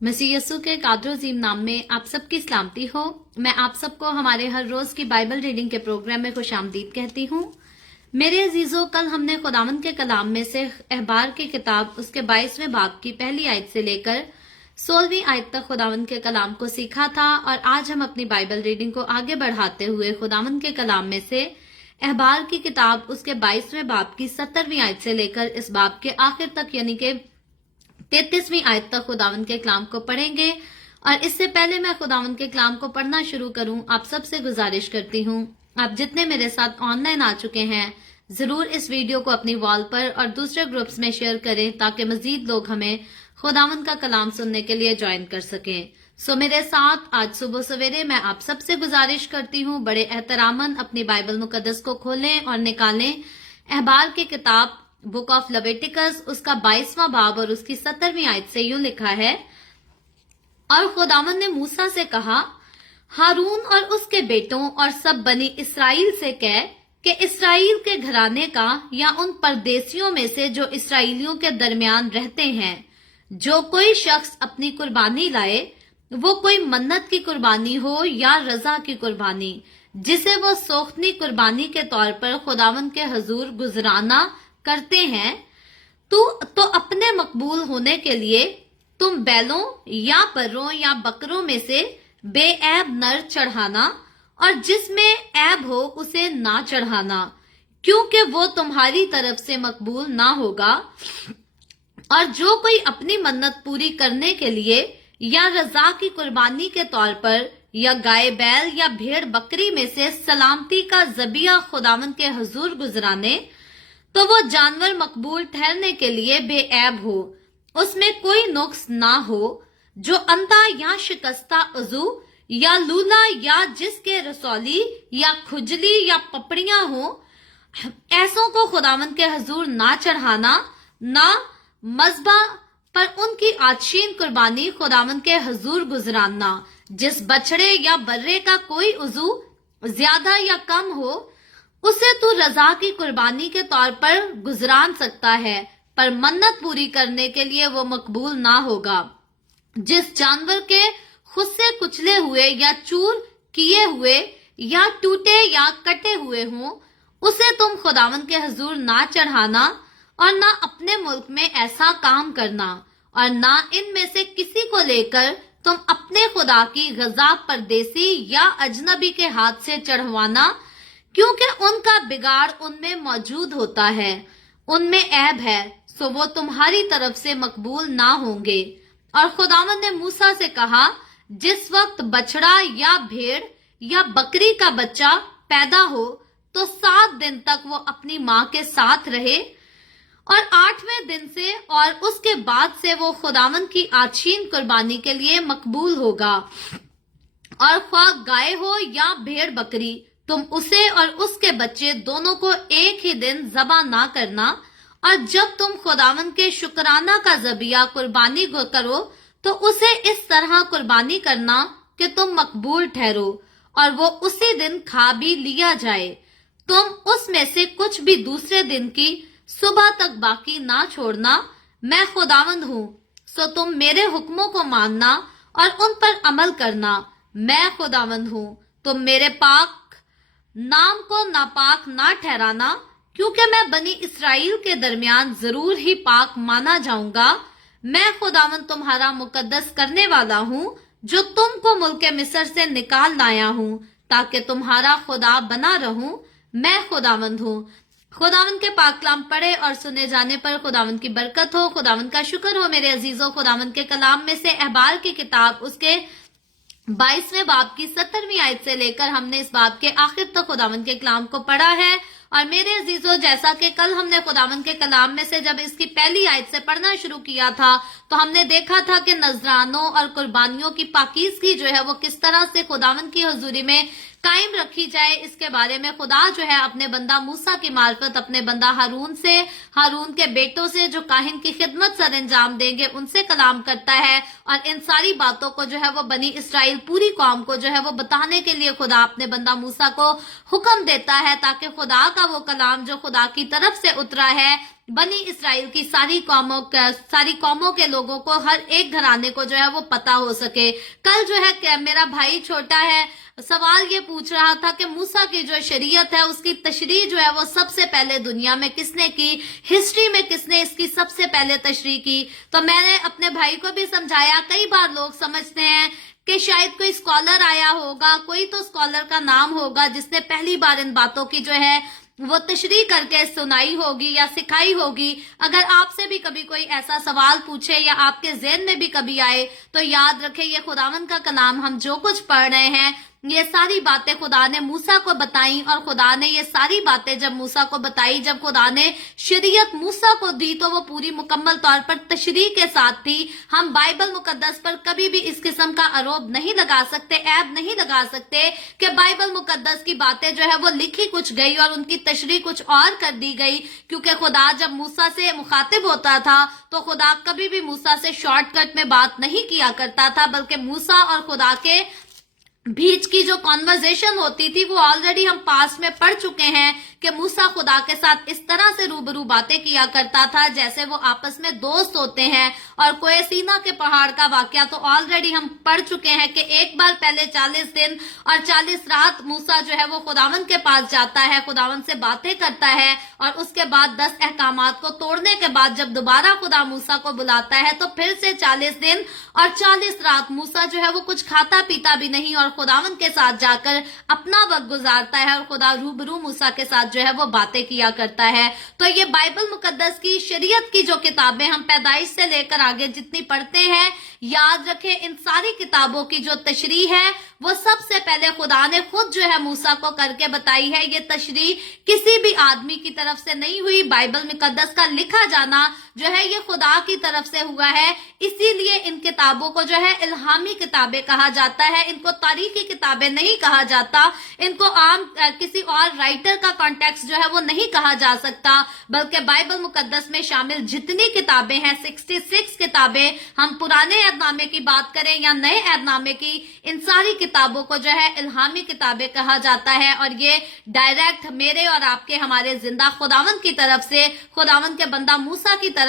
मसीह यस्सु के कादर अजीम नाम में आप सबकी सलामती हो। मैं आप सबको हमारे हर रोज की बाइबल रीडिंग के प्रोग्राम में खुशामदीद कहती हूँ। मेरे अजीजों, कल हमने खुदावंद के कलाम में से अहबार की किताब उसके 22वें बाब की पहली आयत से लेकर 16वीं आयत तक खुदावंद के कलाम को सीखा था और आज हम अपनी बाइबल रीडिंग को आगे बढ़ाते हुए खुदावंद के कलाम में से अहबार की किताब उसके 22वें बाब की 17वीं आयत से लेकर इस बाब के आखिर तक यानी कि 33वीं आयत तक खुदावंद के कलाम को पढ़ेंगे। और इससे पहले मैं खुदावंद के कलाम को पढ़ना शुरू करूं, आप सबसे गुजारिश करती हूं, आप जितने मेरे साथ ऑनलाइन आ चुके हैं जरूर इस वीडियो को अपनी वॉल पर और दूसरे ग्रुप्स में शेयर करें ताकि मजीद लोग हमें खुदावंद का कलाम सुनने के लिए ज्वाइन कर सकें। सो मेरे साथ आज सुबह सवेरे मैं आप सबसे गुजारिश करती हूँ, बड़े एहतरामन अपनी बाइबल मुकद्दस को खोलें और निकालें अहबार की किताब बुक ऑफ लेविटिकस उसका 22वां बाब और उसकी 17वीं आयत से यूं लिखा है, और खुदावंद ने मूसा से कहा, हारून और उसके बेटों और सब बनी इसराइल से कह कि इसराइल के घराने का या उन परदेसियों में से जो इसराइलियों के दरमियान रहते हैं, जो कोई शख्स अपनी कुर्बानी लाए, वो कोई मन्नत की कुर्बानी हो या रजा की कुर्बानी, जिसे वो सोख्तनी कुर्बानी के तौर पर खुदावंद के हजूर गुजराना करते हैं, तो अपने मकबूल होने के लिए तुम बैलों या बर्रों या बकरों में से बेऐब नर चढ़ाना और जिसमें ऐब हो उसे ना चढ़ाना, क्योंकि वो तुम्हारी तरफ से मकबूल ना होगा। और जो कोई अपनी मन्नत पूरी करने के लिए या रजा की कुर्बानी के तौर पर या गाय बैल या भेड़ बकरी में से सलामती का जबिया खुदावंद के हजूर गुजराने, तो वो जानवर मकबूल ठहरने के लिए बेऐब हो, उसमें कोई नुक्स ना हो, जो अंधा या शिकस्ता उजू या लूला या जिसके रसौली या खुजली या पपड़ियां हो, ऐसों को खुदावंद के हजूर ना चढ़ाना, ना मज़बा पर उनकी आशीन कुर्बानी खुदावंद के हजूर गुजराना। जिस बछड़े या बर्रे का कोई उजू ज्यादा या कम हो, उसे तू रजा की कुर्बानी के तौर पर गुजरान सकता है, पर मन्नत पूरी करने के लिए वो मकबूल ना होगा। जिस जानवर के खुद से कुचले हुए या चूर किए हुए या टूटे या कटे हुए हों, उसे तुम खुदावंद के हजूर ना चढ़ाना और ना अपने मुल्क में ऐसा काम करना, और ना इनमें से किसी को लेकर तुम अपने खुदा की गजा परदेसी या अजनबी के हाथ से चढ़वाना, क्योंकि उनका बिगाड़ उनमें मौजूद होता है, उनमें ऐब है, सो वो तुम्हारी तरफ से मकबूल ना होंगे। और खुदावंद ने मूसा से कहा, जिस वक्त बछड़ा या भेड़ या बकरी का बच्चा पैदा हो तो 7 दिन तक वो अपनी माँ के साथ रहे, और 8वें दिन से और उसके बाद से वो खुदावंद की आशीन कुर्बानी के लिए मकबूल होगा। और ख्वाह गाय हो या भेड़ बकरी, तुम उसे और उसके बच्चे दोनों को एक ही दिन ज़बा ना करना। और जब तुम खुदावंद के शुक्राना का जबिया कुर्बानी करो तो उसे इस तरह कुर्बानी करना कि तुम मकबूल ठहरो और वो उसी दिन खा भी लिया जाए। तुम उसमें से कुछ भी दूसरे दिन की सुबह तक बाकी ना छोड़ना। मैं खुदावंद हूँ, सो तुम मेरे हुक्मों को मानना और उन पर अमल करना। मैं खुदावंद हूँ, तुम मेरे पाक नाम को नापाक ना ठहराना, क्योंकि मैं बनी इसराइल के दरमियान जरूर ही पाक माना जाऊंगा। मैं खुदावंद तुम्हारा मुकद्दस करने वाला हूँ, जो तुमको मुल्क मिस्र से निकाल लाया हूँ, ताकि तुम्हारा खुदा बना रहूं। मैं खुदावंद हूँ। खुदावंद के पाक कलाम पढ़े और सुने जाने पर खुदावंद की बरकत हो। खुदावंद का शुक्र हो मेरे अजीजों। खुदावंद के कलाम में से अहबार की किताब उसके 22वें बाब की 17वीं आयत से लेकर हमने इस बाब के आखिर तक खुदावंद के कलाम को पढ़ा है। और मेरे अजीजों, जैसा कि कल हमने खुदावंद के कलाम में से जब इसकी पहली आयत से पढ़ना शुरू किया था तो हमने देखा था कि नजरानों और कुर्बानियों की पाकीज़गी जो है वो किस तरह से खुदावंद की हुजूरी में कायम रखी जाए, इसके बारे में खुदा जो है अपने बंदा मूसा की मार्फत अपने बंदा हारून के बेटों से जो काहिन की खिदमत सर अंजाम देंगे उनसे कलाम करता है। और इन सारी बातों को जो है वो बनी इसराइल पूरी कौम को जो है वो बताने के लिए खुदा अपने बंदा मूसा को हुक्म देता है, ताकि खुदा का वो कलाम जो खुदा की तरफ से उतरा है बनी इसराइल की सारी कौमों के लोगों को, हर एक घराने को जो है वो पता हो सके। कल जो है मेरा भाई छोटा है, सवाल ये पूछ रहा था कि मूसा की जो शरीयत है उसकी तशरीह जो है वो सबसे पहले दुनिया में किसने की, हिस्ट्री में किसने इसकी सबसे पहले तशरीह की। तो मैंने अपने भाई को भी समझाया, कई बार लोग समझते हैं कि शायद कोई स्कॉलर आया होगा, कोई तो स्कॉलर का नाम होगा जिसने पहली बार इन बातों की जो है वो तशरीह करके सुनाई होगी या सिखाई होगी। अगर आपसे भी कभी कोई ऐसा सवाल पूछे या आपके ज़हन में भी कभी आए तो याद रखें, ये खुदावंद का कलाम, हम जो कुछ पढ़ रहे हैं ये सारी बातें खुदा ने मूसा को बताई, और खुदा ने ये सारी बातें जब मूसा को बताई, जब खुदा ने शरीयत मूसा को दी तो वो पूरी मुकम्मल तौर पर तशरीह के साथ थी। हम बाइबल मुकद्दस पर कभी भी इस किस्म का आरोप नहीं लगा सकते, ऐब नहीं लगा सकते कि बाइबल मुकद्दस की बातें जो है वो लिखी कुछ गई और उनकी तशरीह कुछ और कर दी गई। क्योंकि खुदा जब मूसा से मुखातिब होता था तो खुदा कभी भी मूसा से शॉर्टकट में बात नहीं किया करता था, बल्कि मूसा और खुदा के बीच की जो कॉन्वर्जेशन होती थी वो ऑलरेडी हम पास में पढ़ चुके हैं कि मूसा खुदा के साथ इस तरह से रूबरू बातें किया करता था जैसे वो आपस में दोस्त होते हैं। और कोए सीना के पहाड़ का वाकया तो ऑलरेडी हम पढ़ चुके हैं कि एक बार पहले 40 दिन और 40 रात मूसा जो है वो खुदावंद के पास जाता है, खुदावंद से बातें करता है, और उसके बाद 10 अहकामात को तोड़ने के बाद जब दोबारा खुदा मूसा को बुलाता है तो फिर से 40 दिन और 40 रात मूसा जो है वो कुछ खाता पीता भी नहीं और खुदावंद के साथ जाकर अपना वक्त गुजारता है, और खुदा रूबरू मूसा के साथ जो है वो बातें किया करता है। तो ये बाइबल मुकद्दस की शरीयत की जो किताबें हम पैदाइश से लेकर आगे जितनी पढ़ते हैं, याद रखें इन सारी किताबों की जो तशरीह है वो सबसे पहले खुदा ने खुद जो है मूसा को करके बताई है। ये तशरीह किसी भी आदमी की तरफ से नहीं हुई। बाइबल मुकद्दस का लिखा जाना जो है ये खुदा की तरफ से हुआ है, इसीलिए इन किताबों को जो है इल्हामी किताबें कहा जाता है। इनको तारीखी किताबें नहीं कहा जाता, इनको आम किसी और राइटर का कॉन्टेक्स्ट जो है वो नहीं कहा जा सकता, बल्कि बाइबल मुकद्दस में शामिल जितनी किताबें हैं, 66 किताबें, हम पुराने अहदनामे की बात करें या नए अहदनामे की, इन सारी किताबों को जो है इल्हामी किताबें कहा जाता है। और ये डायरेक्ट मेरे और आपके हमारे जिंदा खुदावंद की तरफ से, खुदावंद के बंदा मूसा की तरफ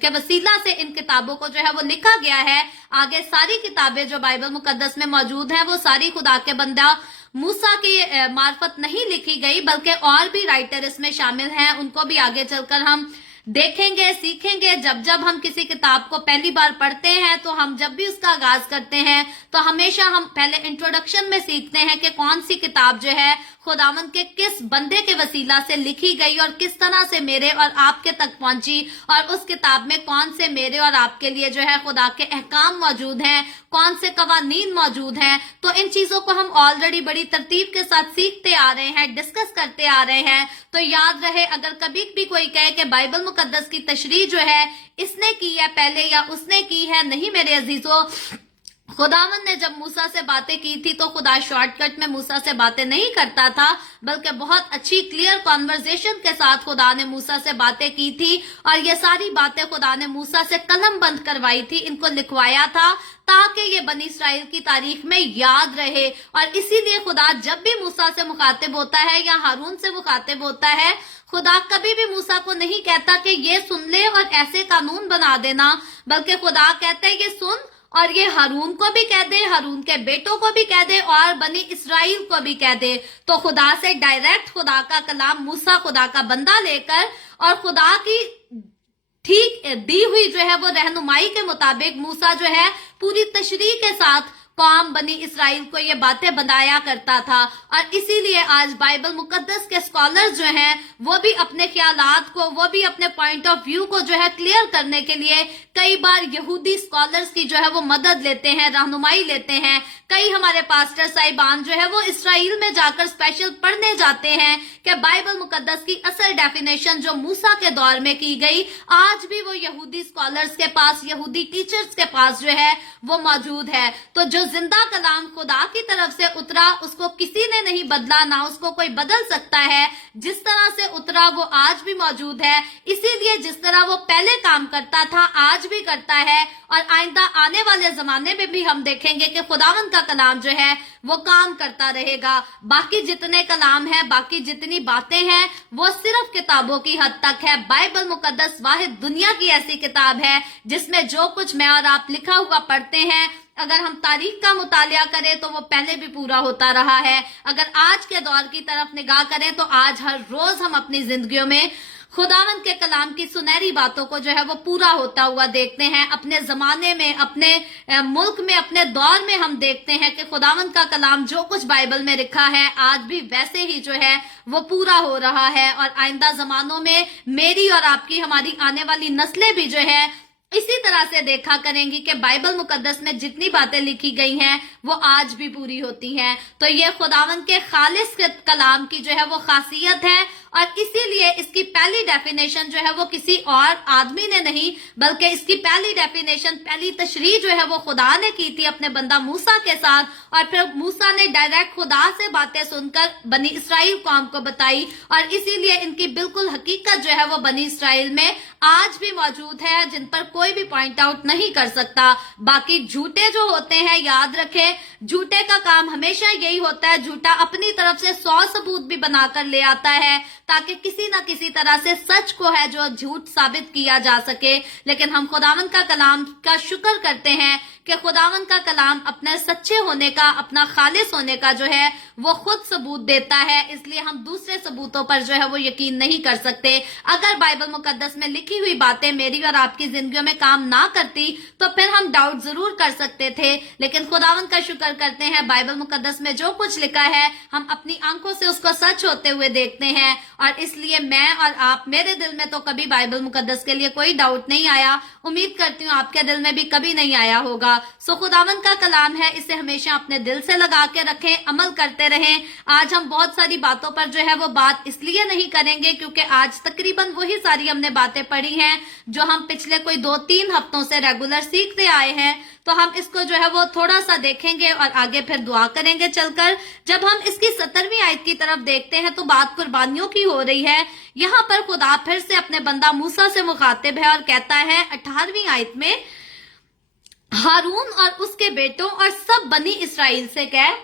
के वसीला से इन किताबों को जो है वो लिखा गया है। आगे सारी किताबें जो बाइबल मुकद्दस में मौजूद है वो सारी खुदा के बंदा मूसा की मार्फत नहीं लिखी गई, बल्कि और भी राइटर इसमें शामिल हैं। उनको भी आगे चलकर हम देखेंगे, सीखेंगे। जब जब हम किसी किताब को पहली बार पढ़ते हैं तो हम जब भी उसका आगाज करते हैं तो हमेशा हम पहले इंट्रोडक्शन में सीखते हैं कि कौन सी किताब जो है खुदावंद के किस बंदे के वसीला से लिखी गई और किस तरह से मेरे और आपके तक पहुंची, और उस किताब में कौन से मेरे और आपके लिए जो है खुदा के अहकाम मौजूद हैं, कौन से कवानीन मौजूद हैं। तो इन चीजों को हम ऑलरेडी बड़ी तरतीब के साथ सीखते आ रहे हैं, डिस्कस करते आ रहे हैं। तो याद रहे, अगर कभी भी कोई कहे कि बाइबल मुकद्दस की तशरीह जो है इसने की है पहले या उसने की है, नहीं मेरे अजीजों, खुदावंद ने जब मूसा से बातें की थी तो खुदा शॉर्टकट में मूसा से बातें नहीं करता था, बल्कि बहुत अच्छी क्लियर कॉन्वर्जेशन के साथ खुदा ने मूसा से बातें की थी। और ये सारी बातें खुदा ने मूसा से कलम बंद करवाई थी, इनको लिखवाया था ताकि ये बनी इसराइल की तारीख में याद रहे। और इसीलिए खुदा जब भी मूसा से मुखातिब होता है या हारून से मुखातिब होता है, खुदा कभी भी मूसा को नहीं कहता कि ये सुन ले और ऐसे कानून बना देना, बल्कि खुदा कहता है ये सुन और ये हारून को भी कह दे, हारून के बेटों को भी कह दे और बनी इसराइल को भी कह दे। तो खुदा से डायरेक्ट खुदा का कलाम मूसा खुदा का बंदा लेकर और खुदा की ठीक दी हुई जो है वो रहनुमाई के मुताबिक मूसा जो है पूरी तशरीह के साथ कौम बनी इसराइल को ये बातें बताया करता था। और इसीलिए आज बाइबल मुकद्दस के स्कॉलर्स जो हैं वो भी अपने ख्यालात को, वो भी अपने पॉइंट ऑफ व्यू को जो है क्लियर करने के लिए कई बार यहूदी स्कॉलर्स की जो है वो मदद लेते हैं, रहनुमाई लेते हैं। कई हमारे पास्टर साहिबान जो है वो इसराइल में जाकर स्पेशल पढ़ने जाते हैं कि बाइबल मुकद्दस की असल डेफिनेशन जो मूसा के दौर में की गई, आज भी वो यहूदी स्कॉलर्स के पास, यहूदी टीचर्स के पास जो है वो मौजूद है। तो जो जिंदा कलाम खुदा की तरफ से उतरा उसको किसी ने नहीं बदला, ना उसको कोई बदल सकता है। जिस तरह से उतरा वो आज भी मौजूद है। इसीलिए जिस तरह वो पहले काम करता था आज भी करता है, और आइंदा आने वाले जमाने में भी हम देखेंगे कि खुदावंद का कलाम जो है वो काम करता रहेगा। बाकी जितने कलाम है, बाकी जितनी बातें हैं, वो सिर्फ किताबों की हद तक है। बाइबल मुकद्दस वाहिद दुनिया की ऐसी किताब है जिसमें जो कुछ मैं और आप लिखा हुआ पढ़ते हैं, अगर हम तारीख का मुतालिया करें तो वो पहले भी पूरा होता रहा है। अगर आज के दौर की तरफ निगाह करें तो आज हर रोज हम अपनी जिंदगियों में खुदावंद के कलाम की सुनहरी बातों को जो है वो पूरा होता हुआ देखते हैं। अपने जमाने में, अपने मुल्क में, अपने दौर में हम देखते हैं कि खुदावंद का कलाम जो कुछ बाइबल में लिखा है आज भी वैसे ही जो है वो पूरा हो रहा है। और आइंदा जमानों में मेरी और आपकी, हमारी आने वाली नस्लें भी जो है इसी तरह से देखा करेंगी कि बाइबल मुकद्दस में जितनी बातें लिखी गई हैं वो आज भी पूरी होती हैं। तो ये खुदावंद के खालिस कलाम की जो है वो खासियत है, और इसीलिए इसकी पहली डेफिनेशन जो है वो किसी और आदमी ने नहीं, बल्कि इसकी पहली डेफिनेशन, पहली तशरीह जो है वो खुदा ने की थी अपने बंदा मूसा के साथ। और फिर मूसा ने डायरेक्ट खुदा से बातें सुनकर बनी इसराइल कौम को बताई, और इसीलिए इनकी बिल्कुल हकीकत जो है वो बनी इसराइल में आज भी मौजूद है, जिन पर कोई भी पॉइंट आउट नहीं कर सकता। बाकी झूठे जो होते हैं, याद रखें, झूठे का काम हमेशा यही होता है, झूठा अपनी तरफ से 100 सबूत भी बनाकर ले आता है ताकि किसी ना किसी तरह से सच को है जो झूठ साबित किया जा सके। लेकिन हम खुदावंद का कलाम का शुक्र करते हैं कि खुदावंद का कलाम अपने सच्चे होने का, अपना खालिस होने का जो है वो खुद सबूत देता है। इसलिए हम दूसरे सबूतों पर जो है वो यकीन नहीं कर सकते। अगर बाइबल मुकद्दस में लिखी हुई बातें मेरी और आपकी जिंदगियों में काम ना करती तो फिर हम डाउट जरूर कर सकते थे, लेकिन खुदावंद का शुक्र करते हैं बाइबल मुकद्दस में जो कुछ लिखा है हम अपनी आंखों से उसको सच होते हुए देखते हैं। और इसलिए मैं और आप, मेरे दिल में तो कभी बाइबल मुकद्दस के लिए कोई डाउट नहीं आया। उम्मीद करती हूँ आपके दिल में भी कभी नहीं आया होगा। सो खुदावंद का कलाम है, इसे हमेशा अपने दिल से लगा के रखें, अमल करते रहें। आज हम बहुत सारी बातों पर जो है वो बात इसलिए नहीं करेंगे क्योंकि आज तकरीबन वही सारी हमने बातें पढ़ी हैं जो हम पिछले कोई 2-3 हफ्तों से रेगुलर सीखते आए हैं। तो हम इसको जो है वो थोड़ा सा देखेंगे और आगे फिर दुआ करेंगे चलकर। जब हम इसकी 17वीं आयत की तरफ देखते हैं तो बात कुर्बानियों की हो रही है। यहाँ पर खुदा फिर से अपने बंदा मूसा से मुखातिब है और कहता है 18वीं आयत में, हारून और उसके बेटों और सब बनी इसराइल से कह।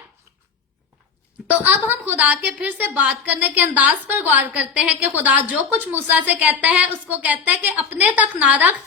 तो अब हम खुदा के फिर से बात करने के अंदाज पर गौर करते हैं कि खुदा जो कुछ मूसा से कहता है उसको कहता है कि अपने तक ना रख,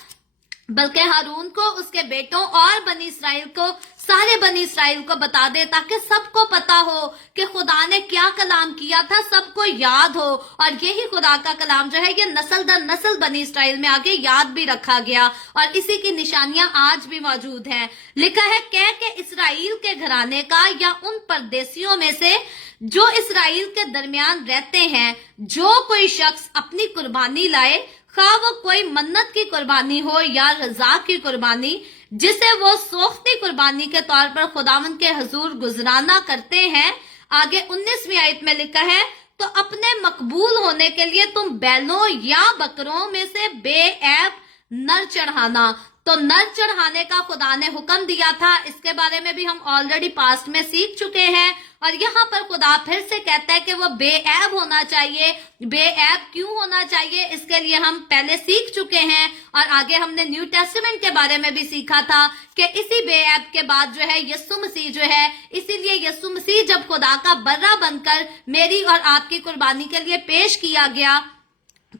बल्कि हारून को, उसके बेटों और बनी इसराइल को, सारे बनी इसराइल को बता दे ताकि सबको पता हो कि खुदा ने क्या कलाम किया था, सबको याद हो। और यही खुदा का कलाम जो है ये नस्ल दर नस्ल बनी इसराइल में आगे याद भी रखा गया, और इसी की निशानियां आज भी मौजूद हैं। लिखा है, कह के इसराइल के घराने का या उन परदेशियों में से जो इसराइल के दरमियान रहते हैं, जो कोई शख्स अपनी कुर्बानी लाए, खा वो कोई मन्नत की कुर्बानी हो या रजा की कुर्बानी, जिसे वो सोख्ती कुर्बानी के तौर पर खुदावंद के हुजूर गुजराना करते हैं। आगे 19वीं आयत में लिखा है, तो अपने मकबूल होने के लिए तुम बैलों या बकरों में से बेऐब नर चढ़ाना। तो नर चढ़ाने का खुदा ने हुक्म दिया था, इसके बारे में भी हम ऑलरेडी पास्ट में सीख चुके हैं। और यहाँ पर खुदा फिर से कहता है कि वो बेऐब होना चाहिए। बेऐब क्यों होना चाहिए, इसके लिए हम पहले सीख चुके हैं, और आगे हमने न्यू टेस्टामेंट के बारे में भी सीखा था कि इसी बेऐब के बाद जो है यीशु मसीह जो है, इसीलिए यीशु मसीह जब खुदा का बर्रा बनकर मेरी और आपकी कुर्बानी के लिए पेश किया गया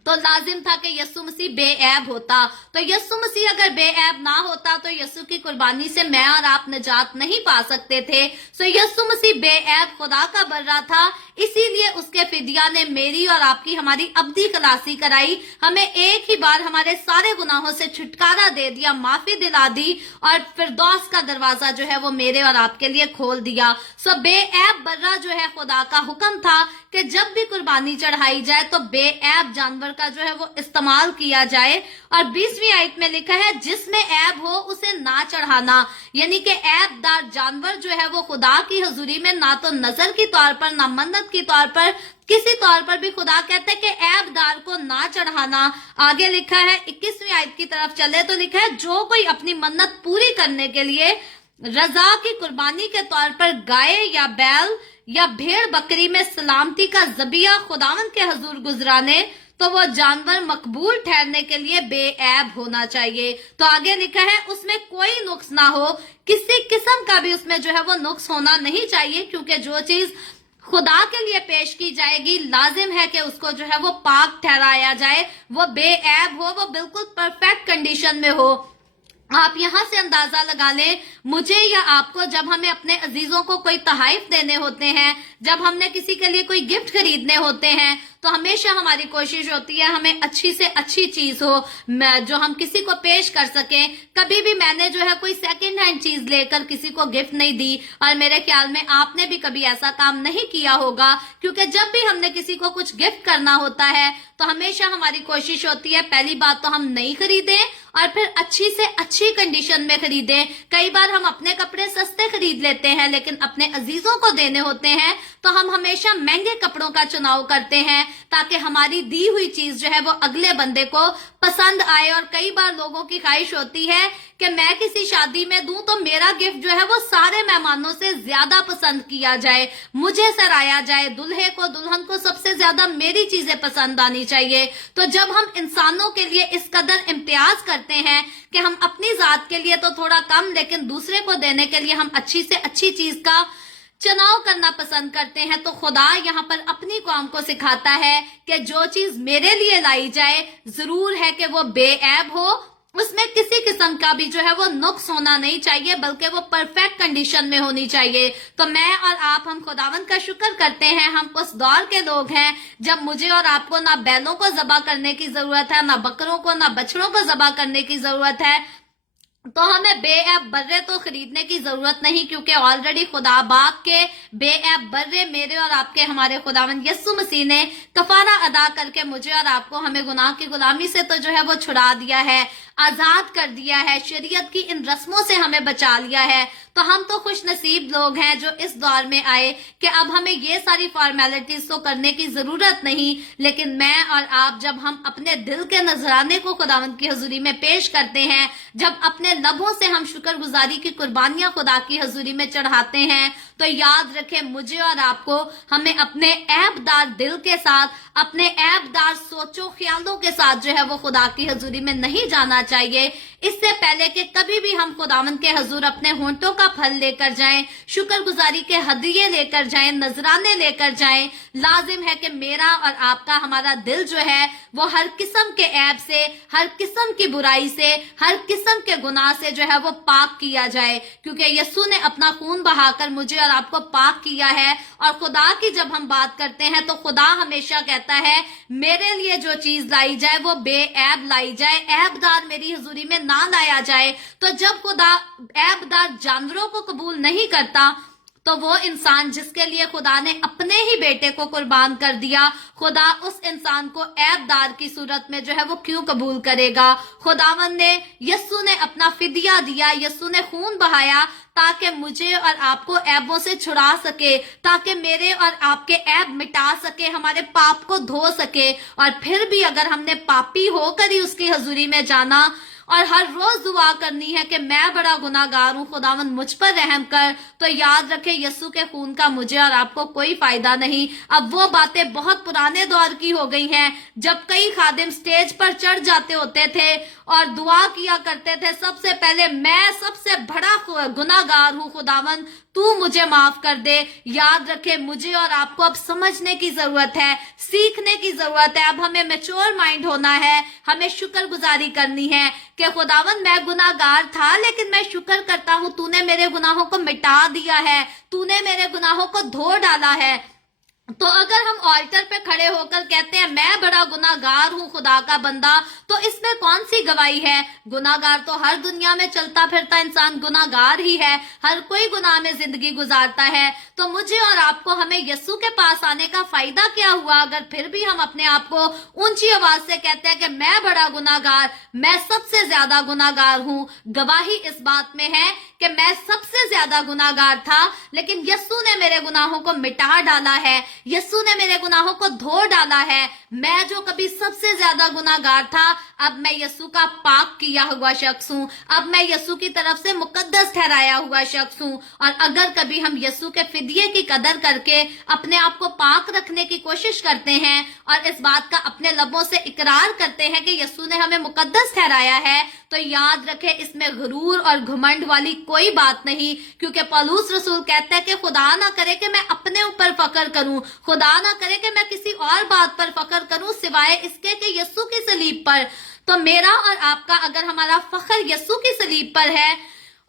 तो लाजिम था कि यीशु मसीह बेऐब होता। तो यीशु मसीह अगर बेऐब ना होता तो यीशु की कुर्बानी से मैं और आप निजात नहीं पा सकते थे। सो यीशु मसीह बेऐब खुदा का बर्रा था, इसीलिए उसके फिदिया ने मेरी और आपकी, हमारी अब्दी खलासी कराई, हमें एक ही बार हमारे सारे गुनाहों से छुटकारा दे दिया, माफी दिला दी, और फिरदौस का दरवाजा जो है वो मेरे और आपके लिए खोल दिया। सो बेऐब बर्रा जो है, खुदा का हुक्म था कि जब भी कुर्बानी चढ़ाई जाए तो बेऐब जानवर का जो है वो इस्तेमाल किया जाए। और 20वीं आयत में लिखा है, जिसमें ऐब हो उसे से ना चढ़ाना, यानी कि ऐबदार जानवर जो है वो खुदा की हजूरी में ना तो नजर के तौर पर, ना मन्नत के तौर पर, किसी तौर पर भी खुदा कहते हैं कि ऐबदार को ना चढ़ाना। आगे लिखा है 21वीं आयत की तरफ चले तो लिखा है, जो कोई अपनी मन्नत पूरी करने के लिए रजा की कुर्बानी के तौर पर गाय या बैल या भेड़ बकरी में सलामती का जबिया खुदावंद के हजूर गुजराने, तो वो जानवर मकबूल ठहरने के लिए बेऐब होना चाहिए। तो आगे लिखा है उसमें कोई नुक्स ना हो, किसी किस्म का भी उसमें जो है वो नुक्स होना नहीं चाहिए, क्योंकि जो चीज खुदा के लिए पेश की जाएगी लाजिम है कि उसको जो है वो पाक ठहराया जाए, वो बेऐब हो, वो बिल्कुल परफेक्ट कंडीशन में हो। आप यहाँ से अंदाजा लगा लें, मुझे या आपको जब हमें अपने अजीजों को कोई तोहफे देने होते हैं, जब हमने किसी के लिए कोई गिफ्ट खरीदने होते हैं, तो हमेशा हमारी कोशिश होती है हमें अच्छी से अच्छी चीज हो जो हम किसी को पेश कर सकें। कभी भी मैंने जो है कोई सेकंड हैंड चीज लेकर किसी को गिफ्ट नहीं दी, और मेरे ख्याल में आपने भी कभी ऐसा काम नहीं किया होगा, क्योंकि जब भी हमने किसी को कुछ गिफ्ट करना होता है तो हमेशा हमारी कोशिश होती है पहली बात तो हम नहीं खरीदें और फिर अच्छी से अच्छी कंडीशन में खरीदें। कई बार हम अपने कपड़े सस्ते खरीद लेते हैं, लेकिन अपने अजीजों को देने होते हैं तो हम हमेशा महंगे कपड़ों का चुनाव करते हैं, ताकि हमारी दी हुई चीज जो है वो अगले बंदे को पसंद आए। और कई बार लोगों की ख्वाहिश होती है कि मैं किसी शादी में दूं तो मेरा गिफ्ट जो है वो सारे मेहमानों से ज्यादा पसंद किया जाए, मुझे सराहा जाए, दुल्हे को दुल्हन को सबसे ज्यादा मेरी चीजें पसंद आनी चाहिए। तो जब हम इंसानों के लिए इस कदर इम्तियाज करते हैं कि हम अपनी जात के लिए तो थोड़ा कम, लेकिन दूसरे को देने के लिए हम अच्छी से अच्छी चीज का चुनाव करना पसंद करते हैं, तो खुदा यहाँ पर अपनी कौम को सिखाता है कि जो चीज मेरे लिए लाई जाए जरूर है कि वो बेऐब हो, उसमें किसी किस्म का भी जो है वो नुक्स होना नहीं चाहिए, बल्कि वो परफेक्ट कंडीशन में होनी चाहिए। तो मैं और आप, हम खुदावंद का शुक्र करते हैं, हम उस दौर के लोग हैं जब मुझे और आपको ना बैलों को ज़बह करने की जरूरत है, ना बकरों को, ना बछड़ों को ज़बह करने की जरूरत है। तो हमें बेऐब बर्रे तो खरीदने की जरूरत नहीं, क्योंकि ऑलरेडी खुदा बाप के बेऐब बर्रे मेरे और आपके, हमारे खुदावंद यीशु मसीह ने कफारा अदा करके मुझे और आपको, हमें गुनाह की गुलामी से तो जो है वो छुड़ा दिया है, आजाद कर दिया है, शरीयत की इन रस्मों से हमें बचा लिया है। तो हम तो खुश नसीब लोग हैं जो इस दौर में आए कि अब हमें ये सारी फॉर्मेलिटीज तो करने की जरूरत नहीं, लेकिन मैं और आप जब हम अपने दिल के नजराने को खुदावंद की हजूरी में पेश करते हैं, जब अपने लबों से हम शुक्रगुजारी की कुर्बानियां खुदा की हजूरी में चढ़ाते हैं, तो याद रखें मुझे और आपको, हमें अपने ऐबदार दिल के साथ, अपने ऐबदार सोचों ख्यालों के साथ जो है वो खुदा की हजूरी में नहीं जाना चाहिए। इससे पहले कि कभी भी हम खुदावंद के हजूर अपने होंठों का फल लेकर जाएं, शुक्रगुजारी के हदिये लेकर जाएं, नजराने लेकर जाएं, लाजिम है कि मेरा और आपका, हमारा दिल जो है वो हर किस्म के ऐब से, हर किस्म की बुराई से, हर किस्म के गुनाह से जो है वो पाक किया जाए, क्योंकि यीशु ने अपना खून बहाकर मुझे और आपको पाक किया है। और खुदा की जब हम बात करते हैं तो खुदा हमेशा कहता है मेरे लिए जो चीज लाई जाए वो बेऐब लाई जाए, ऐबदार मेरी हजूरी में ना लाया जाए। तो जब खुदा ऐबदार जानवरों को कबूल नहीं करता, तो वो इंसान जिसके लिए खुदा ने अपने ही बेटे को कुर्बान कर दिया, खुदा उस इंसान को ऐबदार की सूरत में जो है वो क्यों कबूल करेगा। खुदावंद ने, यीशु ने अपना फिदिया दिया, यीशु ने खून बहाया ताकि मुझे और आपको ऐबों से छुड़ा सके, ताकि मेरे और आपके ऐब मिटा सके, हमारे पाप को धो सके। और फिर भी अगर हमने पापी होकर ही उसकी हजूरी में जाना और हर रोज दुआ करनी है कि मैं बड़ा गुनाहगार हूं, खुदावंद मुझ पर रहम कर, तो याद रखे यीशु के खून का मुझे और आपको कोई फायदा नहीं। अब वो बातें बहुत पुराने दौर की हो गई हैं, जब कई खादिम स्टेज पर चढ़ जाते होते थे और दुआ किया करते थे, सबसे पहले मैं सबसे बड़ा गुनाहगार हूं, खुदावंद तू मुझे माफ कर दे। याद रखे मुझे और आपको अब समझने की जरूरत है, सीखने की जरूरत है। अब हमें मैच्योर माइंड होना है, हमें शुक्रगुजारी करनी है कि खुदावंद मैं गुनाहगार था, लेकिन मैं शुक्र करता हूं तूने मेरे गुनाहों को मिटा दिया है, तूने मेरे गुनाहों को धो डाला है। तो अगर हम ऑल्टर पे खड़े होकर कहते हैं मैं बड़ा गुनाहगार हूं, खुदा का बंदा, तो इसमें कौन सी गवाही है? गुनाहगार तो हर दुनिया में चलता फिरता इंसान गुनाहगार ही है, हर कोई गुनाह में जिंदगी गुजारता है। तो मुझे और आपको, हमें यीशु के पास आने का फायदा क्या हुआ अगर फिर भी हम अपने आप को ऊंची आवाज से कहते हैं कि मैं बड़ा गुनाहगार, मैं सबसे ज्यादा गुनाहगार हूं। गवाही इस बात में है कि मैं सबसे ज्यादा गुनाहगार था, लेकिन यीशु ने मेरे गुनाहों को मिटा डाला है, यीशु ने मेरे गुनाहों को धो डाला है। मैं जो कभी सबसे ज्यादा गुनाहगार था, अब मैं यीशु का पाक किया हुआ शख्स हूँ, अब मैं यीशु की तरफ से मुकद्दस ठहराया हुआ शख्स हूँ। और अगर कभी हम यीशु के फिदिये की कदर करके अपने आप को पाक रखने की कोशिश करते हैं और इस बात का अपने लबों से इकरार करते हैं कि यीशु ने हमें मुकद्दस ठहराया है, तो याद रखें इसमें गुरूर और घमंड वाली कोई बात नहीं, क्योंकि पौलुस रसूल कहता है कि खुदा ना करे कि मैं अपने ऊपर फख्र करूं, खुदा ना करे कि मैं किसी और बात पर फख्र करूं सिवाय इसके कि यीशु की सलीब पर। तो मेरा और आपका अगर हमारा फख्र यीशु की सलीब पर है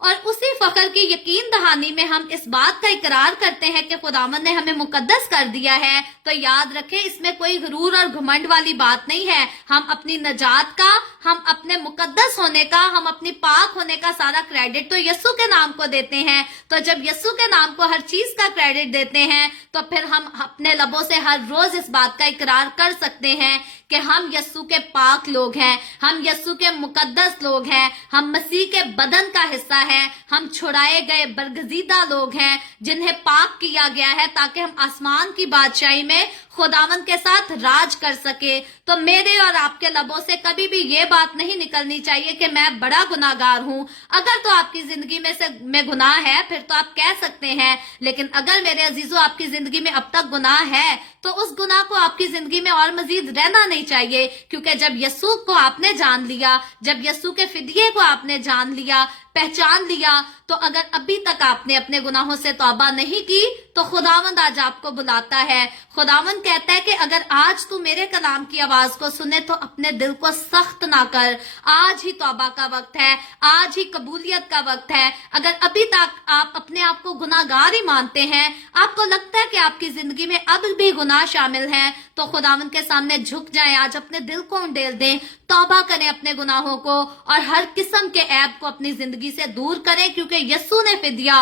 और उसी फख्र की यकीन दहानी में हम इस बात का इकरार करते हैं कि खुदावंद ने हमें मुकद्दस कर दिया है, तो याद रखें इसमें कोई गुरूर और घमंड वाली बात नहीं है। हम अपनी नजात का, हम अपने मुकद्दस होने का, हम अपनी पाक होने का सारा क्रेडिट तो यीशु के नाम को देते हैं। तो जब यीशु के नाम को हर चीज का क्रेडिट देते हैं, तो फिर हम अपने लबों से हर रोज इस बात का इकरार कर सकते हैं कि हम यीशु के पाक लोग हैं, हम यीशु के मुकद्दस लोग हैं, हम मसीह के बदन का हिस्सा हैं, हम छुड़ाए गए बरगजीदा लोग हैं जिन्हें पाक किया गया है ताकि हम आसमान की बादशाही में खुदावंद के साथ राज कर सके। तो मेरे और आपके लबों से कभी भी ये बात नहीं निकलनी चाहिए कि मैं बड़ा गुनाहगार हूं। अगर तो आपकी जिंदगी में गुनाह है फिर तो आप कह सकते हैं, लेकिन अगर मेरे अजीजों आपकी जिंदगी में अब तक गुनाह है तो उस गुनाह को आपकी जिंदगी में और मजीद रहना नहीं चाहिए, क्योंकि जब यीशु को आपने जान लिया, जब यीशु के फिदिये को आपने जान लिया, पहचान लिया, तो अगर अभी तक आपने अपने गुनाहों से तौबा नहीं की तो खुदावंद आज आपको बुलाता है। खुदावंद कहता है कि अगर आज तू मेरे कलाम की आवाज को सुने तो अपने दिल को सख्त ना कर, आज ही तौबा का वक्त है, आज ही कबूलियत का वक्त है। अगर अभी तक आप अपने आप को गुनाहगार ही मानते हैं, आपको लगता है कि आपकी जिंदगी में अब भी गुनाह शामिल हैं, तो खुदावंद के सामने झुक जाएं, आज अपने दिल को उंडेल दें, तौबा करें अपने गुनाहों को और हर किस्म के ऐब को अपनी जिंदगी से दूर करें, क्योंकि यीशु ने फिदिया,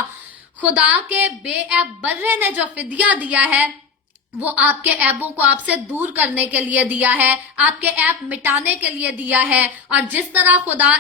खुदा के बेऐब बर्रे ने जो फिदिया दिया है वो आपके ऐबों को आपसे दूर करने के लिए दिया है, आपके ऐब मिटाने के लिए दिया है। और जिस तरह खुदा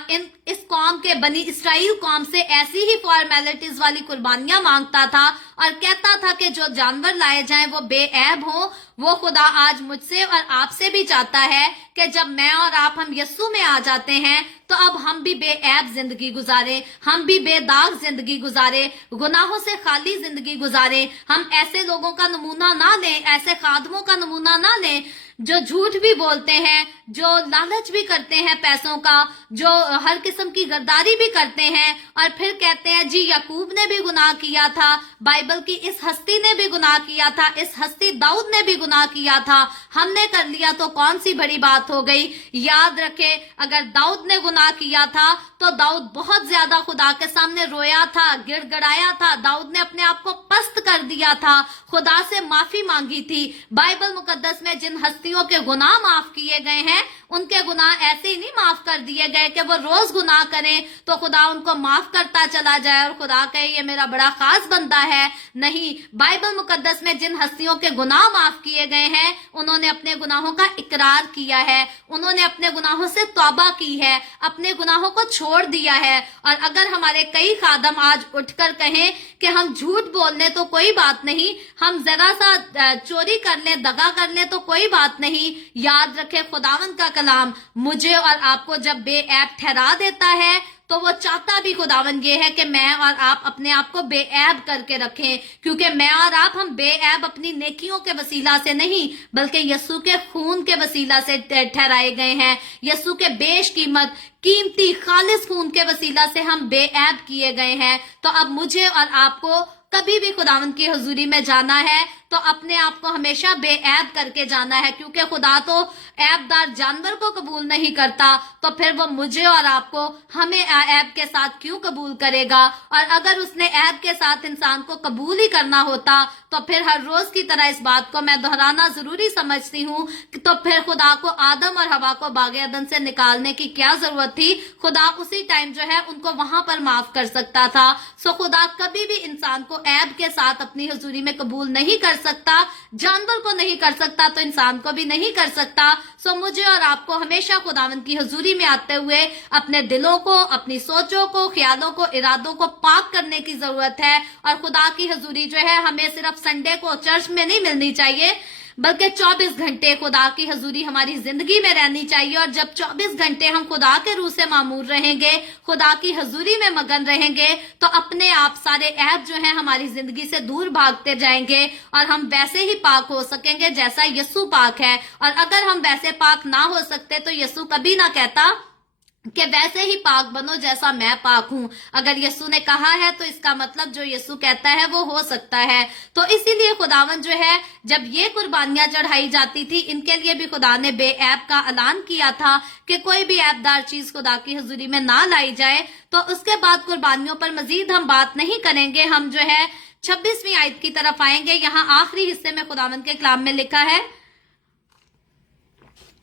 इस कौम के बनी इसराइल कौम से ऐसी ही फॉर्मेलिटीज वाली कुर्बानियां मांगता था और कहता था कि जो जानवर लाए जाएं वो बेऐब हो, वो खुदा आज मुझसे और आपसे भी चाहता है कि जब मैं और हम यीशु में आ जाते हैं तो अब हम भी बेऐब जिंदगी गुजारे, हम भी बेदाग जिंदगी गुजारे, गुनाहों से खाली जिंदगी गुजारे। हम ऐसे लोगों का नमूना ना लें, ऐसे खादमों का नमूना ना लें जो झूठ भी बोलते हैं, जो लालच भी करते हैं पैसों का, जो हर किस्म की गद्दारी भी करते हैं और फिर कहते हैं जी याकूब ने भी गुनाह किया था, बाइबल की इस हस्ती ने भी गुनाह किया था, इस हस्ती दाऊद ने भी गुनाह किया था, हमने कर लिया तो कौन सी बड़ी बात हो गई। याद रखें, अगर दाऊद ने गुनाह किया था तो दाऊद बहुत ज्यादा खुदा के सामने रोया था, गिड़गिड़ाया था, दाऊद ने अपने आप को पस्त कर दिया था, खुदा से माफी मांगी थी। बाइबल मुकद्दस में जिन हस्तियों के गुनाह माफ किए गए हैं उनके गुनाह ऐसे ही नहीं माफ कर दिए गए कि वो रोज गुनाह करें तो खुदा उनको माफ करता चला जाए और खुदा कहे ये मेरा बड़ा खास बंदा है। नहीं, बाइबल मुकद्दस में जिन हस्तियों के गुनाह माफ किए गए हैं उन्होंने अपने गुनाहों का इकरार किया है, उन्होंने अपने गुनाहों से तौबा की है, अपने गुनाहों को छोड़ दिया है। और अगर हमारे कई खादम आज उठकर कहें कि हम झूठ बोल लें तो कोई बात नहीं, हम जरा सा चोरी कर लें, दगा कर लें तो कोई बात नहीं, याद रखें खुदावंद का कलाम मुझे और आपको जब बेऐब ठहरा देता है तो वो चाहता भी खुदावंद ये है कि मैं और आप अपने आप को बेऐब करके रखें, क्योंकि मैं और हम बेऐब अपनी नेकियों के वसीला से नहीं बल्कि यीशु के खून के वसीला से ठहराए गए हैं। यीशु के बेशकीमत कीमती खालिस खून के वसीला से हम बेऐब किए गए हैं। तो अब मुझे और आपको कभी भी खुदावंद की हजूरी में जाना है तो अपने आप को हमेशा बेऐब करके जाना है, क्योंकि खुदा तो ऐबदार जानवर को कबूल नहीं करता, तो फिर वो मुझे और आपको हमें ऐब के साथ क्यों कबूल करेगा। और अगर उसने ऐब के साथ इंसान को कबूल ही करना होता तो फिर हर रोज की तरह इस बात को मैं दोहराना जरूरी समझती हूँ, तो फिर खुदा को आदम और हवा को बागे अदन से निकालने की क्या जरूरत थी। खुदा उसी टाइम जो है उनको वहां पर माफ कर सकता था। सो खुदा कभी भी इंसान को ऐब के साथ अपनी हजूरी में कबूल नहीं कर सकता, जानवर को नहीं कर सकता तो इंसान को भी नहीं कर सकता। सो मुझे और आपको हमेशा खुदावंद की हजूरी में आते हुए अपने दिलों को, अपनी सोचों को, ख्यालों को, इरादों को पाक करने की जरूरत है। और खुदा की हजूरी जो है हमें सिर्फ संडे को चर्च में नहीं मिलनी चाहिए, बल्कि 24 घंटे खुदा की हजूरी हमारी जिंदगी में रहनी चाहिए। और जब 24 घंटे हम खुदा के रूह से मामूर रहेंगे, खुदा की हजूरी में मगन रहेंगे, तो अपने आप सारे ऐब जो हैं हमारी जिंदगी से दूर भागते जाएंगे और हम वैसे ही पाक हो सकेंगे जैसा यीशु पाक है। और अगर हम वैसे पाक ना हो सकते तो यीशु कभी ना कहता कि वैसे ही पाक बनो जैसा मैं पाक हूं। अगर यीशु ने कहा है तो इसका मतलब जो यीशु कहता है वो हो सकता है। तो इसीलिए खुदावन जो है जब ये कुर्बानियां चढ़ाई जाती थी, इनके लिए भी खुदा ने बेऐब का ऐलान किया था कि कोई भी ऐबदार चीज खुदा की हजूरी में ना लाई जाए। तो उसके बाद कुर्बानियों पर मजीद हम बात नहीं करेंगे, हम जो है 26वीं आयत की तरफ आएंगे। यहाँ आखिरी हिस्से में खुदावन के कलाम में लिखा है,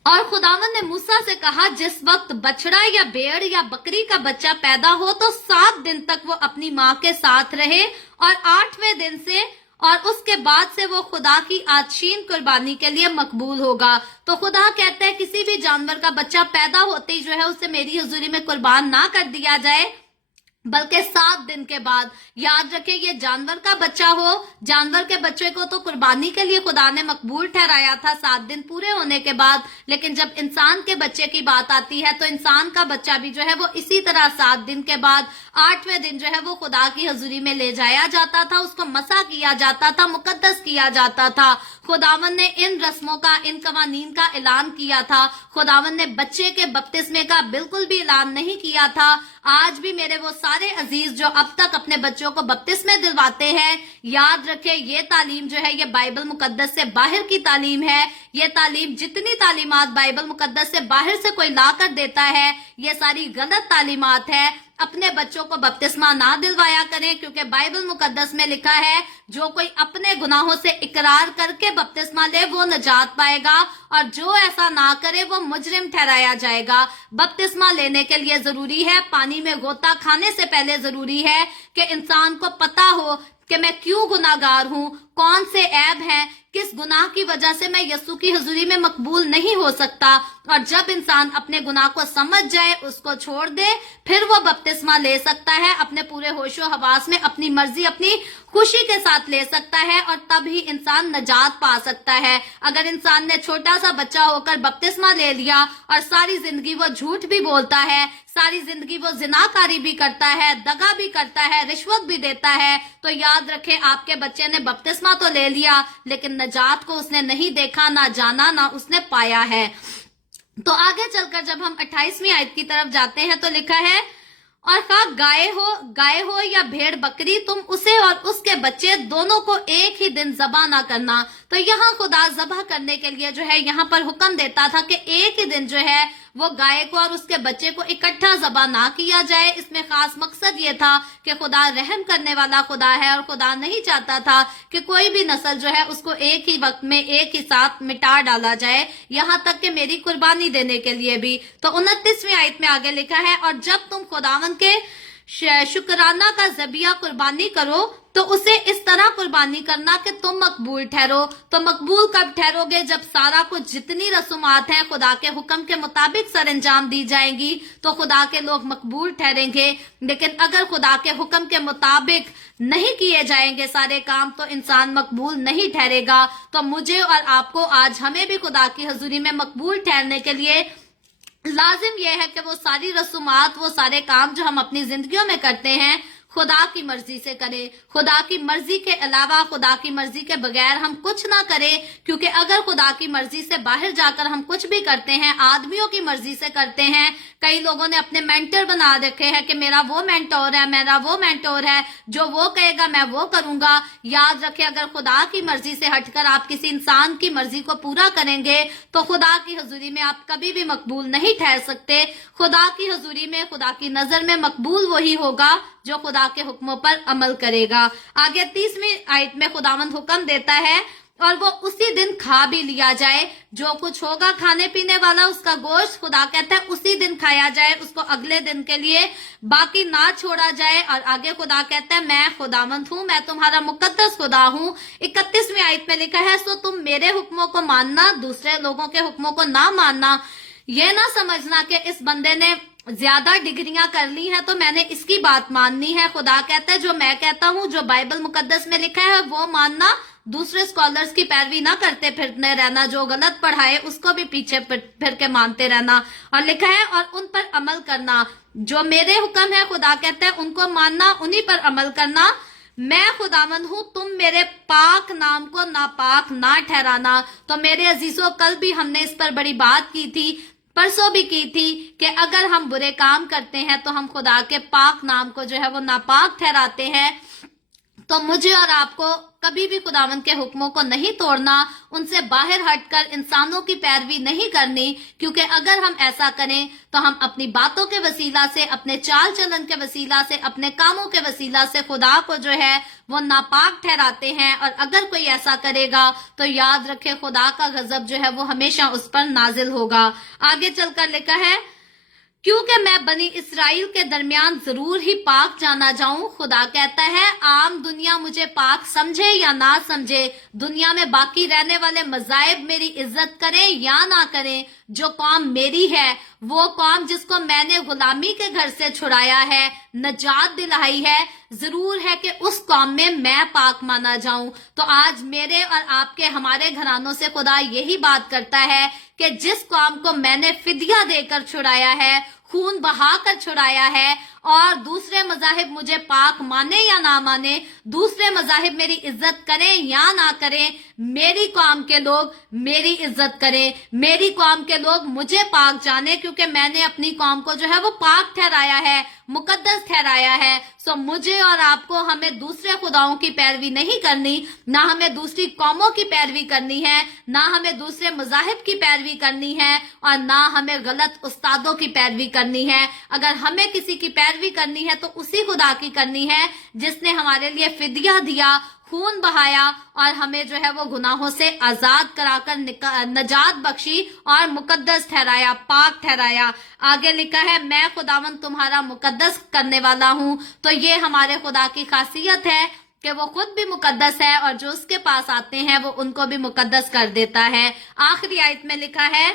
और खुदावन ने मूसा से कहा, जिस वक्त बछड़ा या भेड़ या बकरी का बच्चा पैदा हो तो 7 दिन तक वो अपनी माँ के साथ रहे, और 8वें दिन से और उसके बाद से वो खुदा की आशीन कुर्बानी के लिए मकबूल होगा। तो खुदा कहता है किसी भी जानवर का बच्चा पैदा होते ही जो है उसे मेरी हजूरी में कुर्बान ना कर दिया जाए, बल्कि 7 दिन के बाद। याद रखें, ये जानवर का बच्चा हो, जानवर के बच्चे को तो कुर्बानी के लिए खुदा ने मकबूल ठहराया था 7 दिन पूरे होने के बाद, लेकिन जब इंसान के बच्चे की बात आती है तो इंसान का बच्चा भी जो है वो इसी तरह 7 दिन के बाद 8वें दिन जो है वो खुदा की हजूरी में ले जाया जाता था, उसको मसा किया जाता था, मुकद्दस किया जाता था। खुदावन ने इन रस्मों का, इन कवानीन का ऐलान किया था। खुदावन ने बच्चे के बपतिस्मे का बिल्कुल भी ऐलान नहीं किया था। आज भी मेरे वो सारे अजीज जो अब तक अपने बच्चों को बपतिस्मे दिलवाते हैं, याद रखें ये तालीम जो है ये बाइबल मुकद्दस से बाहर की तालीम है। ये तालीम, जितनी तालीमात बाइबल मुकद्दस से बाहर से कोई ला कर देता है, ये सारी गलत तालीमात है। अपने बच्चों को बपतिस्मा ना दिलवाया करें, क्योंकि बाइबल मुकद्दस में लिखा है जो कोई अपने गुनाहों से इकरार करके बपतिस्मा ले वो नजात पाएगा, और जो ऐसा ना करे वो मुजरिम ठहराया जाएगा। बपतिस्मा लेने के लिए जरूरी है, पानी में गोता खाने से पहले जरूरी है कि इंसान को पता हो कि मैं क्यों गुनाहगार हूँ, कौन से ऐब हैं, किस गुनाह की वजह से मैं यीशु की हजूरी में मकबूल नहीं हो सकता। और जब इंसान अपने गुनाह को समझ जाए, उसको छोड़ दे, फिर वो बपतिस्मा ले सकता है, अपने पूरे होशो हवास में अपनी मर्जी, अपनी खुशी के साथ ले सकता है, और तब ही इंसान नजात पा सकता है। अगर इंसान ने छोटा सा बच्चा होकर बपतिस्मा ले लिया और सारी जिंदगी वो झूठ भी बोलता है, सारी जिंदगी वो जिनाकारी भी करता है, दगा भी करता है, रिश्वत भी देता है, तो याद रखें आपके बच्चे ने बपतिस्मा तो ले लिया लेकिन नजात को उसने नहीं देखा, ना जाना, ना उसने पाया है। तो आगे चलकर जब हम 28वीं आयत की तरफ जाते हैं तो लिखा है, और खा गाय हो या भेड़ बकरी, तुम उसे और उसके बच्चे दोनों को एक ही दिन ज़बह ना करना। तो यहाँ खुदा ज़बह करने के लिए जो है यहाँ पर हुक्म देता था कि एक ही दिन जो है वो गाय को और उसके बच्चे को इकट्ठा ज़बह ना किया जाए। इसमें खास मकसद ये था कि खुदा रहम करने वाला खुदा है, और खुदा नहीं चाहता था कि कोई भी नस्ल जो है उसको एक ही वक्त में एक ही साथ मिटा डाला जाए, यहाँ तक कि मेरी कुर्बानी देने के लिए भी। तो 29वीं आयत में आगे लिखा है, और जब तुम खुदावन के शुक्राना का ज़बिया कुर्बानी करो तो उसे इस तरह कुर्बानी करना कि तुम मकबूल ठहरो। तो मकबूल कब ठहरोगे? जब सारा कुछ, जितनी रसूमात हैं खुदा के हुक्म के मुताबिक सर अंजाम दी जाएंगी तो खुदा के लोग मकबूल ठहरेंगे। लेकिन अगर खुदा के हुक्म के मुताबिक नहीं किए जाएंगे सारे काम तो इंसान मकबूल नहीं ठहरेगा। तो मुझे और आपको आज, हमें भी खुदा की हजूरी में मकबूल ठहरने के लिए लाजिम यह है कि वो सारी रसूमात, वो सारे काम जो हम अपनी जिंदगियों में करते हैं, खुदा की मर्जी से करें। खुदा की मर्जी के अलावा, खुदा की मर्जी के बगैर हम कुछ ना करें, क्योंकि अगर खुदा की मर्जी से बाहर जाकर हम कुछ भी करते हैं, आदमियों की मर्जी से करते हैं, कई लोगों ने अपने मेंटर बना रखे हैं कि मेरा वो मेंटोर है, मेरा वो मेंटोर है, जो वो कहेगा मैं वो करूंगा। याद रखें, अगर खुदा की मर्जी से हटकर आप किसी इंसान की मर्जी को पूरा करेंगे तो खुदा की हजूरी में आप कभी भी मकबूल नहीं ठहर सकते। खुदा की हजूरी में, खुदा की नजर में मकबूल वही होगा जो खुदा के हुक्मों पर अमल करेगा। आगे 30वीं आयत में खुदावंद हुक्म देता है, और वो उसी दिन खा भी लिया जाए। जो कुछ होगा खाने पीने वाला, उसका गोश्त खुदा कहता है उसी दिन खाया जाए, उसको अगले दिन के लिए बाकी ना छोड़ा जाए। और आगे खुदा कहता है मैं खुदावंद हूँ, मैं तुम्हारा मुकद्दस खुदा हूँ। 31वीं आयत में लिखा है, सो तुम मेरे हुक्मों को मानना, दूसरे लोगों के हुक्मों को ना मानना। यह ना समझना कि इस बंदे ने ज्यादा डिग्रियां कर ली हैं तो मैंने इसकी बात माननी है। खुदा कहता है जो मैं कहता हूँ, जो बाइबल मुकद्दस में लिखा है वो मानना, दूसरे स्कॉलर्स की पैरवी ना करते फिरने रहना, जो गलत पढ़ाए उसको भी पीछे फिर के मानते रहना। और लिखा है और उन पर अमल करना, जो मेरे हुक्म है खुदा कहता है उनको मानना, उन्हीं पर अमल करना। मैं खुदावंद हूँ, तुम मेरे पाक नाम को नापाक ना ठहराना। तो मेरे अजीजों, कल भी हमने इस पर बड़ी बात की थी, परसों भी की थी, कि अगर हम बुरे काम करते हैं तो हम खुदा के पाक नाम को जो है वो नापाक ठहराते हैं। तो मुझे और आपको कभी भी खुदावंद के हुक्मों को नहीं तोड़ना, उनसे बाहर हटकर इंसानों की पैरवी नहीं करनी, क्योंकि अगर हम ऐसा करें तो हम अपनी बातों के वसीला से, अपने चाल चलन के वसीला से, अपने कामों के वसीला से खुदा को जो है वो नापाक ठहराते हैं। और अगर कोई ऐसा करेगा तो याद रखे खुदा का गजब जो है वो हमेशा उस पर नाजिल होगा। आगे चलकर लिखा है, क्योंकि मैं बनी इसराइल के दरमियान जरूर ही पाक जाना जाऊं। खुदा कहता है आम दुनिया मुझे पाक समझे या ना समझे, दुनिया में बाकी रहने वाले मज़ाहिब मेरी इज्जत करें या ना करें, जो कौम मेरी है, वो कौम जिसको मैंने गुलामी के घर से छुड़ाया है, नजात दिलाई है, जरूर है कि उस कौम में मैं पाक माना जाऊं। तो आज मेरे और आपके, हमारे घरानों से खुदा यही बात करता है कि जिस कौम को मैंने फिदिया देकर छुड़ाया है, खून बहाकर छुड़ाया है, और दूसरे मज़ाहिब मुझे पाक माने या ना माने, दूसरे मज़ाहिब मेरी इज्जत करें या ना करें, मेरी कौम के लोग मेरी इज्जत करें, मेरी कौम के लोग मुझे पाक जाने, क्योंकि मैंने अपनी कौम को जो है वो पाक ठहराया है, मुकद्दस ठहराया है। सो मुझे और आपको, हमें दूसरे खुदाओं की पैरवी नहीं करनी, ना हमें दूसरी कौमों की पैरवी करनी है, ना हमें दूसरे मज़ाहिब की पैरवी करनी है, और ना हमें गलत उस्तादों की पैरवी करनी है। अगर हमें किसी की पैरवी करनी है तो उसी खुदा की करनी है जिसने हमारे लिए फिदिया दिया, खून बहाया, और हमें जो है वो गुनाहों से आजाद कराकर नजात बख्शी और मुकद्दस ठहराया, पाक ठहराया। आगे लिखा है मैं खुदावंद तुम्हारा मुकद्दस करने वाला हूँ। तो ये हमारे खुदा की खासियत है कि वो खुद भी मुकद्दस है, और जो उसके पास आते हैं वो उनको भी मुकद्दस कर देता है। आखिरी आयत में लिखा है,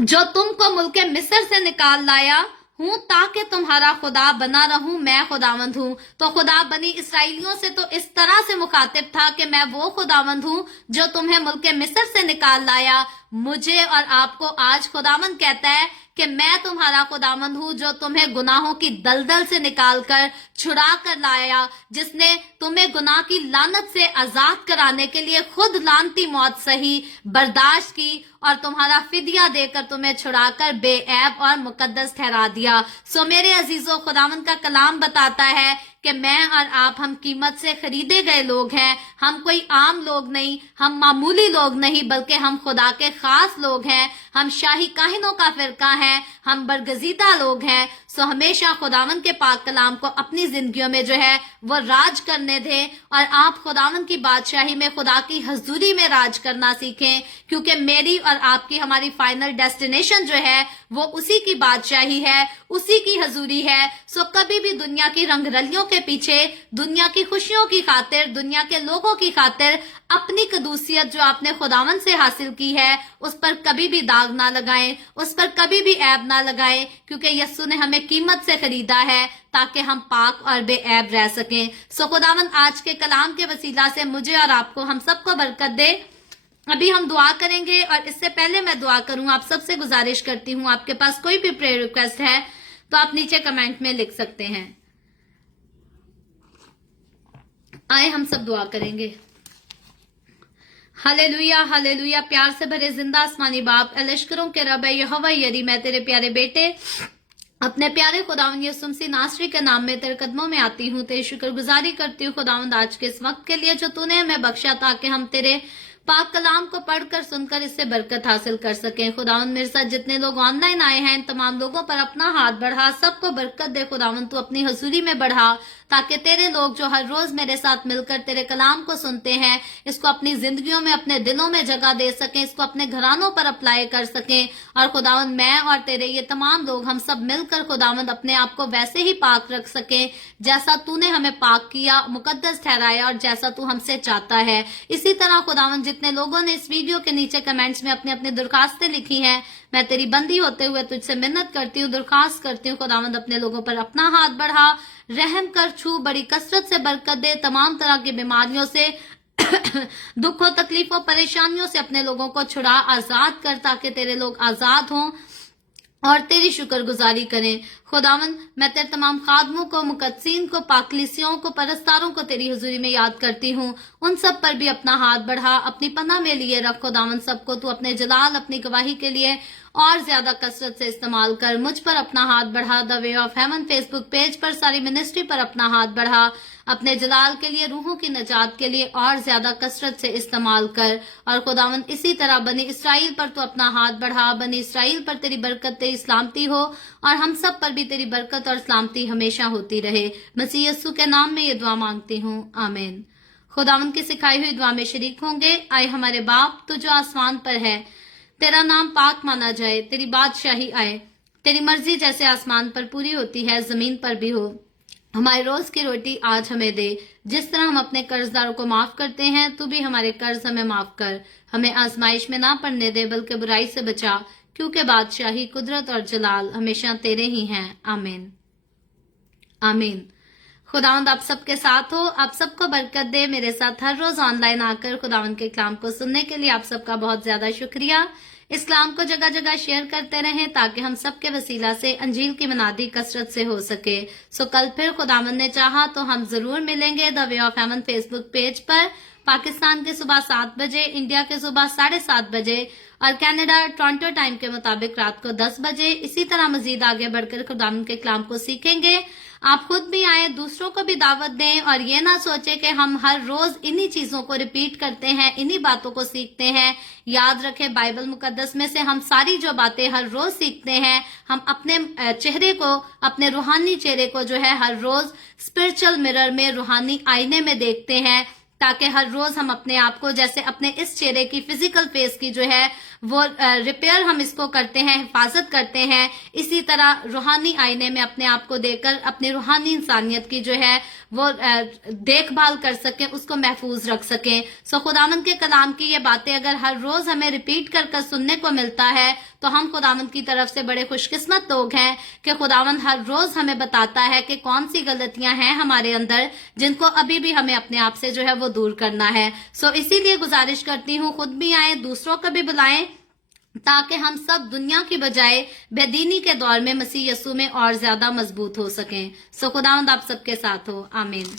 जो तुमको मुल्के मिस्र से निकाल लाया हूं ताकि तुम्हारा खुदा बना रहूं, मैं खुदावंद हूं। तो खुदा बनी इसराइलियों से तो इस तरह से मुखातिब था कि मैं वो खुदावंद हूं जो तुम्हें मुल्के मिस्र से निकाल लाया। मुझे और आपको आज खुदावंद कहता है कि मैं तुम्हारा खुदावंद हूँ जो तुम्हें गुनाहों की दलदल से निकालकर छुड़ा कर लाया, जिसने तुम्हें गुनाह की लानत से आजाद कराने के लिए खुद लानती मौत सही, बर्दाश्त की, और तुम्हारा फिदिया देकर तुम्हें छुड़ाकर बेऐब और मुकद्दस ठहरा दिया। सो मेरे अजीजों, खुदावंद का कलाम बताता है कि मैं और आप, हम कीमत से खरीदे गए लोग हैं। हम कोई आम लोग नहीं, हम मामूली लोग नहीं, बल्कि हम खुदा के खास लोग हैं। हम शाही काहिनों का फिरका हैं, हम बरगजीदा लोग हैं। सो हमेशा खुदावंद के पाक कलाम को अपनी जिंदगियों में जो है वो राज करने दें, और आप खुदावंद की बादशाही में, खुदा की हजूरी में राज करना सीखें, क्योंकि मेरी और आपकी, हमारी फाइनल डेस्टिनेशन जो है वो उसी की बादशाही है, उसी की हजूरी है। सो कभी भी दुनिया की रंगरलियों के पीछे, दुनिया की खुशियों की खातिर, दुनिया के लोगों की खातिर अपनी कदूसियत जो आपने खुदावंद से हासिल की है उस पर कभी भी दाग ना लगाएं, उस पर कभी भी ऐब ना लगाएं, क्योंकि यस्सु ने हमें कीमत से खरीदा है ताकि हम पाक और बेऐब रह सकें। सो खुदावंद आज के कलाम के वसीला से मुझे और आपको, हम सबको बरकत दे। अभी हम दुआ करेंगे, और इससे पहले मैं दुआ करूं, आप सबसे गुजारिश करती हूं, आपके पास कोई भी प्रेयर रिक्वेस्ट है तो आप नीचे कमेंट में लिख सकते हैं। आए हम सब दुआ करेंगे। Hallelujah hallelujah. प्यार से भरे जिंदा आसमानी बाप, लश्करों के रब है यहोवा यरी, मैं तेरे प्यारे बेटे अपने प्यारे खुदावंद यीशु मसीह नासरी के नाम में तेरे कदमों में आती हूँ। तेरी शुक्रगुजारी करती हूँ खुदावंद आज के इस वक्त के लिए जो तूने हमें बख्शा, ताकि हम तेरे पाक कलाम को पढ़कर सुनकर इससे बरकत हासिल कर सकें। खुदावंद मेरे साथ जितने लोग ऑनलाइन आए हैं, इन तमाम लोगों पर अपना हाथ बढ़ा, सबको बरकत दे खुदावंद। तू अपनी हजूरी में बढ़ा, ताकि तेरे लोग जो हर रोज मेरे साथ मिलकर तेरे कलाम को सुनते हैं, इसको अपनी जिंदगियों में, अपने दिलों में जगह दे सकें, इसको अपने घरानों पर अप्लाई कर सकें। और खुदावंद मैं और तेरे ये तमाम लोग, हम सब मिलकर खुदावंद अपने आप को वैसे ही पाक रख सकें जैसा तूने हमें पाक किया, मुकद्दस ठहराया, और जैसा तू हमसे चाहता है। इसी तरह खुदावंद जितने लोगों ने इस वीडियो के नीचे कमेंट्स में अपने अपने दरखास्तें लिखी हैं, मैं तेरी बंदी होते हुए तुझसे मिन्नत करती हूँ, दरखास्त करती हूँ खुदावंद अपने लोगों पर अपना हाथ बढ़ा, रहम कर, छू, बड़ी कसरत से बरकत दे, तमाम तरह की बीमारियों से दुखों, तकलीफों, परेशानियों से अपने लोगों को छुड़ा, आजाद कर, ताकि तेरे लोग आजाद हों और तेरी शुक्रगुजारी करें। खुदावंद मैं तेरे तमाम खादमों को, मुकद्दसीन को, पाकलीसियों को, परस्तारों को तेरी हुजूरी में याद करती हूँ। उन सब पर भी अपना हाथ बढ़ा, अपनी पनाह में लिए रख खुदावंद। सबको तू अपने जलाल, अपनी गवाही के लिए और ज्यादा कसरत से इस्तेमाल कर। मुझ पर अपना हाथ बढ़ा, the way of haven Facebook page पर, सारी मिनिस्ट्री पर अपना हाथ बढ़ा, अपने जलाल के लिए, रूहों की नजात के लिए और ज्यादा कसरत से इस्तेमाल कर। और खुदावंद इसी तरह बनी इसराइल पर तू अपना हाथ बढ़ा, बनी इसराइल पर तेरी बरकत, तेरी सलामती हो, और हम सब पर भी तेरी बरकत और सलामती हमेशा होती रहे। मसीह यस्सु के नाम में ये दुआ मांगती हूँ, आमीन। खुदावंद की सिखाई हुई दुआ में शरीक होंगे। आए हमारे बाप, तू जो आसमान पर है, तेरा नाम पाक माना जाए, तेरी बादशाही आए, तेरी मर्जी जैसे आसमान पर पूरी होती है, जमीन पर भी हो। हमारे रोज की रोटी आज हमें दे, जिस तरह हम अपने कर्जदारों को माफ करते हैं, तू भी हमारे कर्ज हमें माफ कर। हमें आजमाइश में ना पड़ने दे, बल्कि बुराई से बचा, क्योंकि बादशाही, कुदरत और जलाल हमेशा तेरे ही हैं, आमीन आमीन। खुदावंद आप सबके साथ हो, आप सबको बरकत दे। मेरे साथ हर रोज ऑनलाइन आकर खुदावंद के कलाम को सुनने के लिए आप सबका बहुत ज्यादा शुक्रिया। इस कलाम को जगह जगह शेयर करते रहें, ताकि हम सबके वसीला से अंजील की मनादी कसरत से हो सके। सो कल फिर खुदावंद ने चाहा तो हम जरूर मिलेंगे the way of haven Facebook page पर, पाकिस्तान के सुबह 7 बजे, इंडिया के सुबह 7:30 बजे, और कनाडा टोरंटो टाइम के मुताबिक रात को 10 बजे। इसी तरह मजीद आगे बढ़कर खुदावंद के कलाम को सीखेंगे। आप खुद भी आए, दूसरों को भी दावत दें, और ये ना सोचे कि हम हर रोज इन्हीं चीजों को रिपीट करते हैं, इन्हीं बातों को सीखते हैं। याद रखें, बाइबल मुकद्दस में से हम सारी जो बातें हर रोज सीखते हैं, हम अपने चेहरे को, अपने रूहानी चेहरे को जो है हर रोज स्पिरिचुअल मिरर में, रूहानी आईने में देखते हैं, ताकि हर रोज हम अपने आप को, जैसे अपने इस चेहरे की, फिजिकल फेस की जो है वो रिपेयर हम इसको करते हैं, हिफाजत करते हैं, इसी तरह रूहानी आईने में अपने आप को देखकर अपनी रूहानी इंसानियत की जो है वो देखभाल कर सकें, उसको महफूज रख सकें। सो खुदावंद के कलाम की ये बातें अगर हर रोज हमें रिपीट कर कर सुनने को मिलता है, तो हम खुदावंद की तरफ से बड़े खुशकिस्मत लोग हैं कि खुदावंद हर रोज हमें बताता है कि कौन सी गलतियां हैं हमारे अंदर, जिनको अभी भी हमें अपने आप से जो है वो दूर करना है। सो इसीलिए गुजारिश करती हूँ, खुद भी आए, दूसरों को भी बुलाएं, ताकि हम सब दुनिया की बजाय बेदीनी के दौर में मसीह यस्सु में और ज्यादा मजबूत हो सकें। सो खुदावंद आप सबके साथ हो, आमीन।